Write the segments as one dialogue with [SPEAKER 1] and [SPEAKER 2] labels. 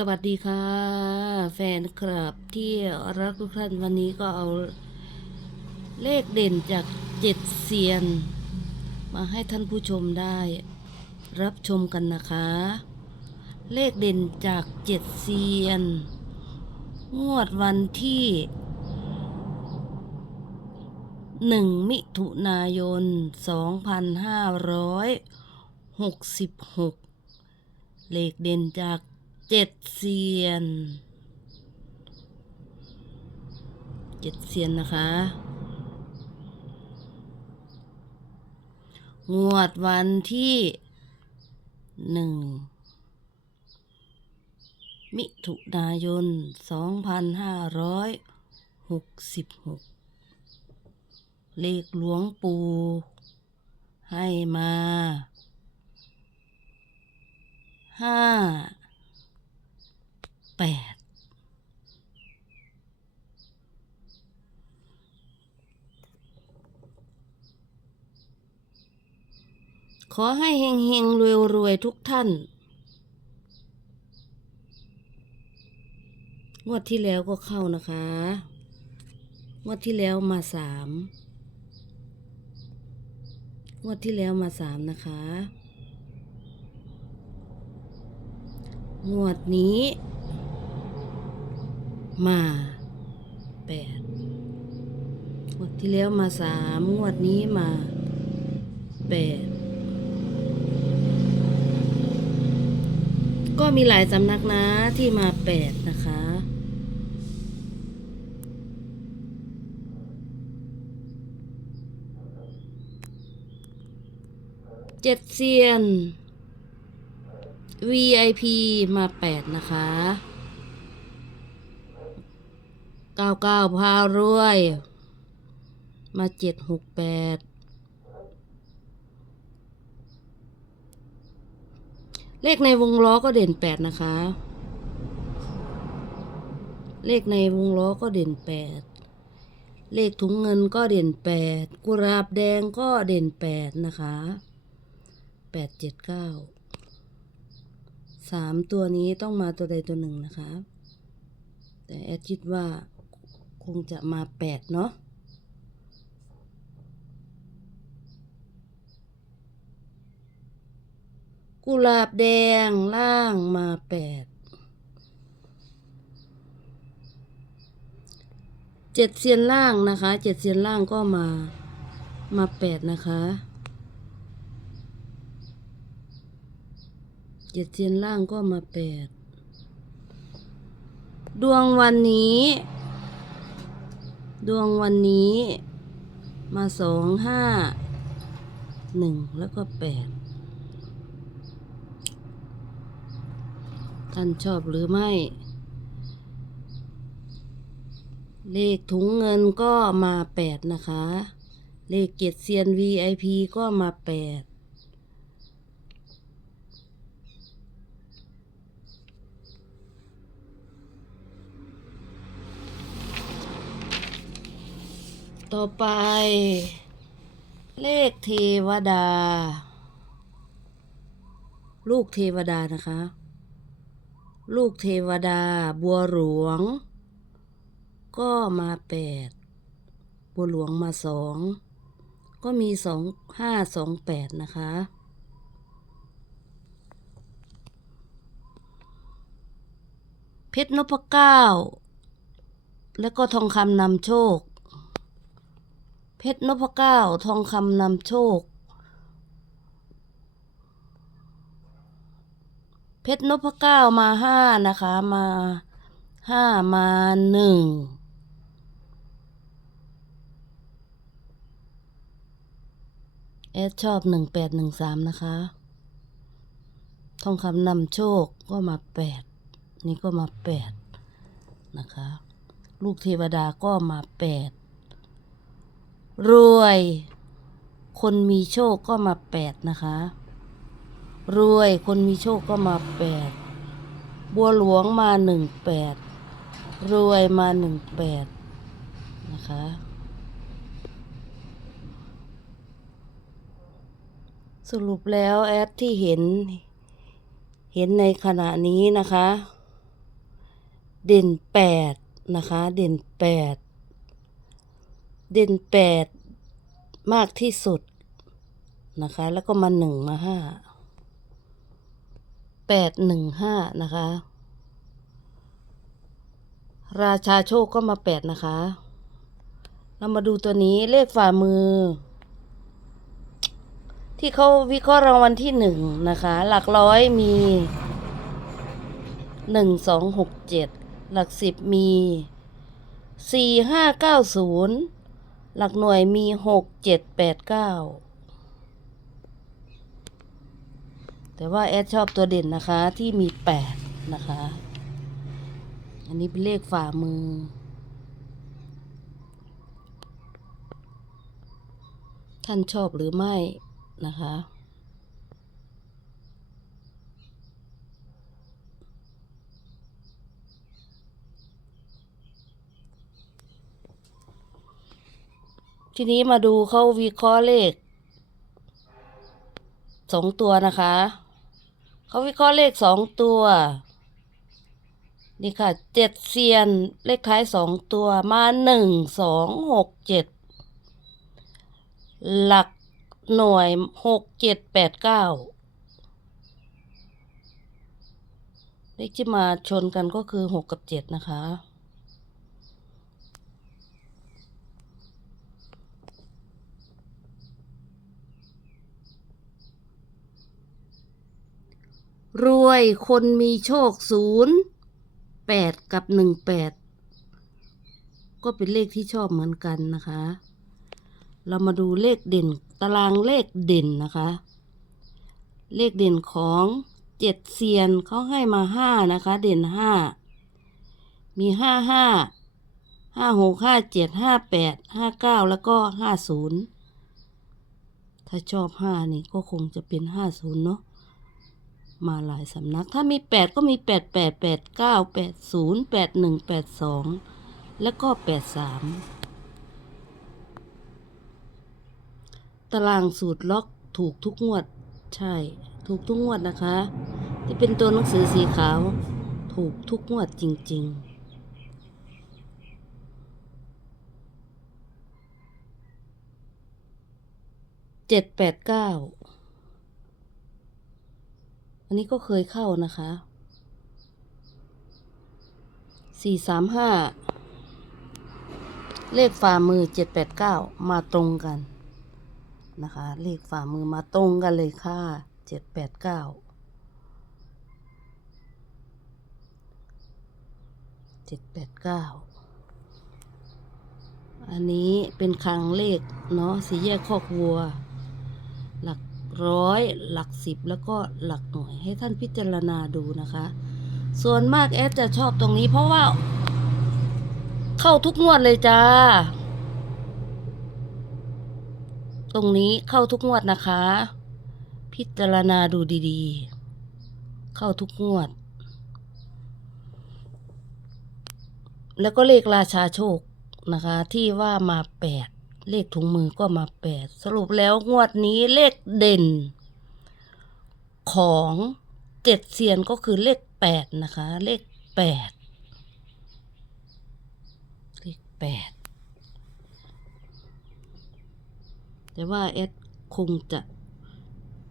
[SPEAKER 1] สวัสดีค่ะ แฟนคลับที่รักทุกท่านวันนี้ก็เอาเลขเด่นจากเจ็ดเซียน มาให้ท่านผู้ชมได้ รับชมกันนะคะ เลขเด่นจากเจ็ดเซียน งวดวันที่หนึ่งมิถุนายนสองพันห้าร้อยหกสิบหกเลขเด่นจาก เจ็ดเซียน เจ็ดเซียนนะคะ งวดวันที่หนึ่งมิถุนายนสองพันห้าร้อยหกสิบหกเลขหลวงปู่ให้มา ห้า แปดขอให้เฮงเฮงรวยรวยๆทุกท่าน งวดที่แล้วก็เข้านะคะ งวดที่แล้วมาสาม งวดที่แล้วมาสามนะคะ งวดนี้ มาแปดงวดที่แล้วมาสามงวดนี้มาแปดก็มีหลายสำนักนะที่มาแปดนะคะ เจ็ดเซียน VIP มาแปดนะคะ เก้าเก้าพารวย มาเจ็ดหกแปดเลขในวงล้อก็เด่นแปดนะคะ เลขในวงล้อก็เด่นแปดเลขถุงเงินก็เด่นแปดกุหลาบแดงก็เด่นแปดนะคะแปดเจ็ดเก้าสามตัวนี้ต้องมาตัวใดตัวหนึ่งนะคะ แต่แอดคิดว่า คงจะมาแปดเนาะกุหลาบแดงล่างมาแปดเจ็ดเซียนล่างนะคะเจ็ดเซียนล่างก็มามาแปดนะคะเจ็ดเซียนล่างก็มาแปดดวงวันนี้ ดวงวันนี้มาสองห้าหนึ่งแล้วก็แปดท่านชอบหรือไม่ เลขถุงเงินก็มาแปดนะคะ เลขเกียรติเซียน VIP ก็มาแปด ต่อไป เลขเทวดา ลูกเทวดานะคะ ลูกเทวดาบัวหลวง ก็มาแปดบัวหลวงมาสองก็มีสองห้าสองแปดนะคะ เพชรนพเก้า แล้วก็ทองคำนำโชค ชรนพเก้า ทองคำนำโชค เพชรนพเก้ามาห้านะคะ มาห้ามาหนึ่งเอสชอบหนึ่งแปดหนึ่งสามนะคะ ทองคำนำโชคก็มาแปดนี่ก็มาแปดนะคะ ลูกเทวดาก็มาแปด รวย คนมีโชคก็มาแปดนะคะ รวยคนมีโชคก็มาแปดบัวหลวงมาหนึ่งแปดรวยมาหนึ่งแปดนะคะ สรุปแล้วแอดที่เห็น เห็นในขณะนี้นะคะ เด่นแปดนะคะ เด่นแปด เด่นแปดมากที่สุดนะคะ แล้วก็มาหนึ่งมาห้าแปดหนึ่งห้านะคะ ราชาโชคก็มาแปดนะคะ เรามาดูตัวนี้เลขฝ่ามือ ที่เขาวิเคราะห์รางวัลที่หนึ่งนะคะ หลักร้อยมีหนึ่งสองหกเจ็ดหลักสิบมีสี่ห้าเก้าศูนย์ หลักหน่วยมีหกเจ็ดแปดเก้าแต่ว่าแอดชอบตัวเด่นนะคะที่มีแปดนะคะ อันนี้เป็นเลขฝ่ามือ ท่านชอบหรือไม่นะคะ ทีนี้มาดูเขาวิเคราะห์เลขสองตัวนะคะ เขาวิเคราะห์เลขสองตัว นี่ค่ะเจ็ดเซียนเลขท้ายสองตัวมาหนึ่งสองหกเจ็ดหลักหน่วยหกเจ็ดแปดเก้าเลขที่มาชนกันก็คือหกกับเจ็ดนะคะ รวยคนมีโชคศูนย์แปดกับหนึ่งแปดก็เป็นเลขที่ชอบเหมือนกันนะคะ เรามาดูเลขเด่นตารางเลขเด่นนะคะ เลขเด่นของเจ็ดเซียนเขาให้มาห้านะคะ เด่นห้ามีห้าห้าห้าหกห้าเจ็ดห้าแปดห้าเก้าแล้วก็ห้าศูนย์ถ้าชอบห้านี่ก็คงจะเป็นห้าศูนย์เนาะ มาหลายสำนัก ถ้ามีแปดก็มีแปดแปดแปดเก้าแปดศูนย์แปดหนึ่งแปดสองแล้วก็แปดสามตารางสูตรล็อกถูกทุกงวด ใช่ ถูกทุกงวดนะคะ ที่เป็นตัวหนังสือสีขาว ถูกทุกงวดจริง ๆเจ็ดแปดเก้า อันนี้ก็เคยเข้านะคะสี่สามห้าเลขฝ่ามือเจ็ดแปดเก้ามาตรงกันนะคะ เลขฝ่ามือมาตรงกันเลยค่ะเจ็ดแปดเก้าเจ็ดแปดเก้าอันนี้เป็นคลังเลขเนาะสีแยกคอกวัว หลัก ร้อยหลักสิบแล้วก็หลักหน่วยให้ท่านพิจารณาดูนะคะ ส่วนมากแอดจะชอบตรงนี้เพราะว่า เข้าทุกงวดเลยจ้า ตรงนี้เข้าทุกงวดนะคะ พิจารณาดูดีๆ เข้าทุกงวด แล้วก็เลขราชาโชคนะคะ ที่ว่ามาแปด เลขถุงมือก็มาแปดสรุปแล้วงวดนี้เลขเด่น ของเจ็ดเซียนก็คือเลขแปดนะคะ เลขแปดเลขแปดแต่ว่าเอสคงจะ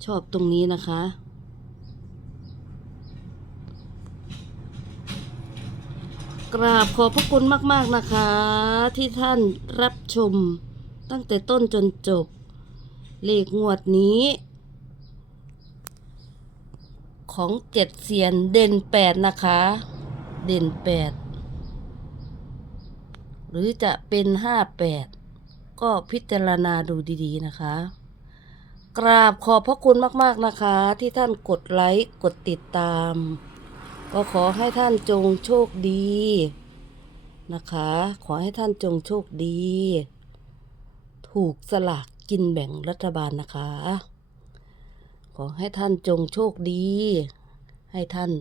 [SPEAKER 1] ชอบตรงนี้นะคะกราบขอบพระคุณมาก ๆ นะคะ ที่ท่านรับชม ตั้งแต่ต้นจนจบ เลขงวดนี้ ของเจ็ดเสียนเด่นแปดนะคะ เด่นแปดหรือจะเป็นห้าแปดก็พิจารณาดูดีๆนะคะ กราบขอบพระคุณมากๆนะคะ ที่ท่านกดไลค์กดติดตาม ก็ขอให้ท่านจงโชคดีนะคะ ขอให้ท่านจงโชคดี ถูกสลากกินแบ่งรัฐบาลนะคะ ขอให้ท่านจงโชคดี ให้ท่าน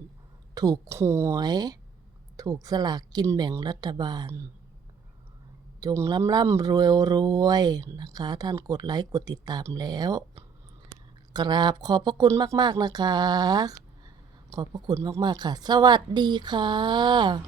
[SPEAKER 1] ถูกหวย ถูกสลากกินแบ่งรัฐบาล จงร่ำร่ำรวยรวยนะคะ ท่านกดไลค์กดติดตามแล้ว กราบขอบพระคุณมาก ๆ นะคะ ขอบพระคุณมาก ๆ ค่ะ สวัสดีค่ะ